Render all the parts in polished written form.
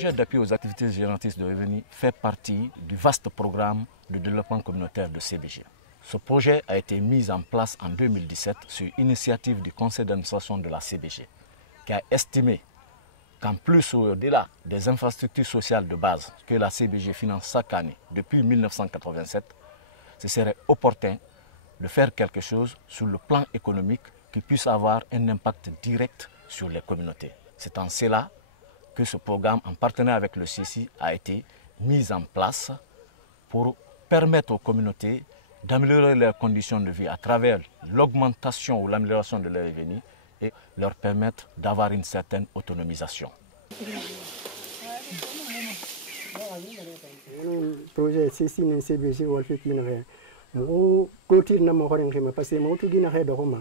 projet d'appui aux activités génératrices de revenus fait partie du vaste programme de développement communautaire de CBG. Ce projet a été mis en place en 2017 sur initiative du conseil d'administration de la CBG, qui a estimé qu'en plus au-delà des infrastructures sociales de base que la CBG finance chaque année depuis 1987, ce serait opportun de faire quelque chose sur le plan économique qui puisse avoir un impact direct sur les communautés. C'est en cela que ce programme, en partenariat avec le CICI, a été mis en place pour permettre aux communautés d'améliorer leurs conditions de vie à travers l'augmentation ou l'amélioration de leurs revenus et leur permettre d'avoir une certaine autonomisation. Le projet CICI et CBG mo clôture na mo horen rema parce que mo to gina he do homa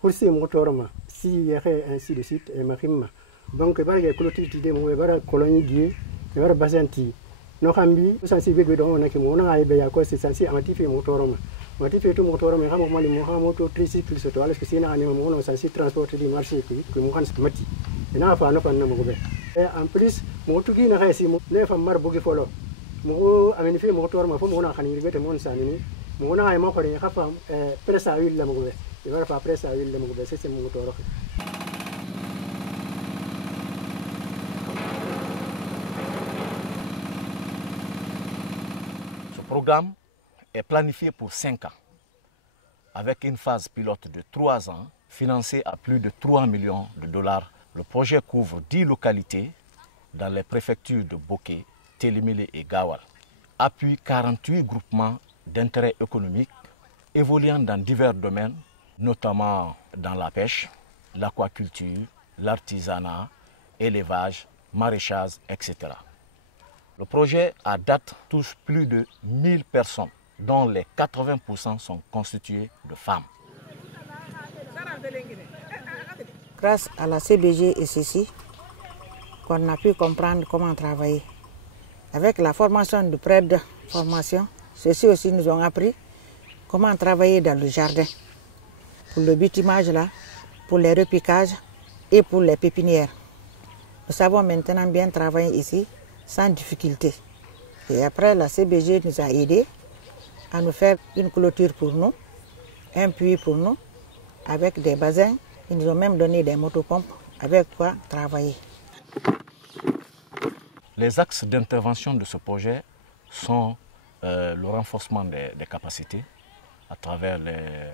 kursi mo toroma si yere ainsi de suite et mahimma donc barge clôture ti de mo bara colonie die bara basanti no kambi sansi be do na ki mo na ay be ya ko c'est sansi amati mo toroma mati fe to mo toroma ha mo mali mo ha mo to tricycle so to alors que sina anima mo no sansi transport du marché ki mo kan mati ina fa no fan na mo be et en plus mo to gina he si mo ne fa mar bugi folo mo ameni fe mo toroma fo mo na khani ribete mo sanini mo na ay mo ko re khafa pressa wil la mo be e wara fa pressa wil la mo be c'est mo toro. Ce programme est planifié pour 5 ans avec une phase pilote de 3 ans financée à plus de 3 millions de dollars. Le projet couvre 10 localités dans les préfectures de Boké, Télémélé et Gawal. Appuie 48 groupements d'intérêt économique évoluant dans divers domaines, notamment dans la pêche, l'aquaculture, l'artisanat, élevage, maraîchage, etc. Le projet à date touche plus de 1000 personnes, dont les 80% sont constituées de femmes. Grâce à la CBG et CICI, qu'on a pu comprendre comment travailler. Avec la formation de près de formation, ceux-ci aussi nous ont appris comment travailler dans le jardin, pour le bitumage là, pour les repiquages et pour les pépinières. Nous savons maintenant bien travailler ici sans difficulté. Et après, la CBG nous a aidés à nous faire une clôture pour nous, un puits pour nous, avec des bassins. Ils nous ont même donné des motopompes avec quoi travailler. Les axes d'intervention de ce projet sont le renforcement des capacités à travers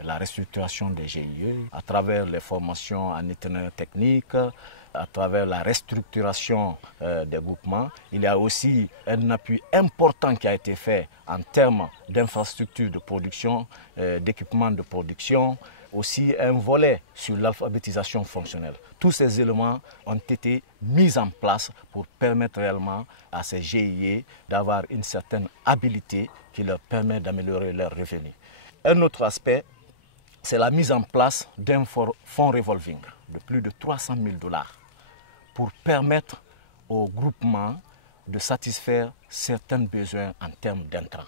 la restructuration des GIE, à travers les formations en itinéraire technique, à travers la restructuration des groupements. Il y a aussi un appui important qui a été fait en termes d'infrastructures de production, d'équipements de production, aussi un volet sur l'alphabétisation fonctionnelle. Tous ces éléments ont été mis en place pour permettre réellement à ces GIE d'avoir une certaine habilité qui leur permet d'améliorer leurs revenus. Un autre aspect, c'est la mise en place d'un fonds revolving de plus de 300 000 $ pour permettre au groupement de satisfaire certains besoins en termes d'intrants.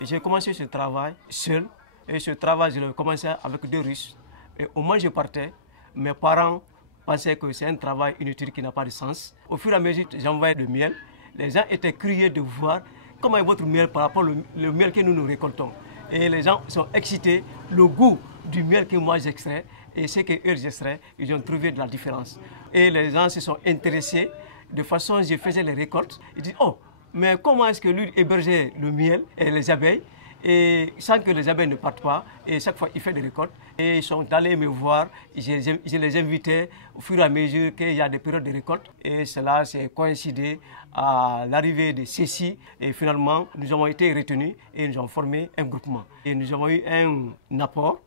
J'ai commencé ce travail seul et ce travail, je l'ai commencé avec 2 Russes. Et au moment où je partais, mes parents pensaient que c'est un travail inutile qui n'a pas de sens. Au fur et à mesure que j'envoyais le miel, les gens étaient curieux de voir comment est votre miel par rapport au miel que nous récoltons. Et les gens sont excités, le goût du miel que moi j'extrais et ce qu'eux j'extraient, ils ont trouvé de la différence. Et les gens se sont intéressés de façon, je faisais les récoltes, ils disent, oh, mais comment est-ce que lui hébergeait le miel et les abeilles et sans que les abeilles ne partent pas, et chaque fois il fait des récoltes. Et ils sont allés me voir, je les invitais au fur et à mesure qu'il y a des périodes de récolte. Et cela s'est coïncidé à l'arrivée de CICI. Et finalement, nous avons été retenus et nous avons formé un groupement. Et nous avons eu un apport.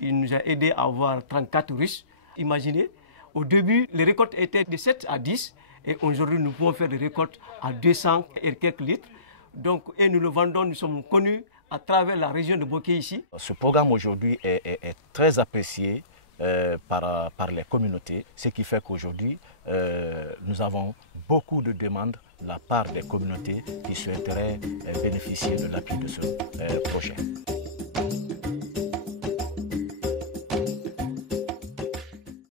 Il nous a aidé à avoir 34 Russes. Imaginez, au début, les récoltes étaient de 7 à 10. Et aujourd'hui, nous pouvons faire des récoltes à 200 et quelques litres. Donc, et nous le vendons, nous sommes connus à travers la région de Boké ici. Ce programme aujourd'hui est très apprécié par les communautés, ce qui fait qu'aujourd'hui, nous avons beaucoup de demandes de la part des communautés qui souhaiteraient bénéficier de l'appui de ce projet.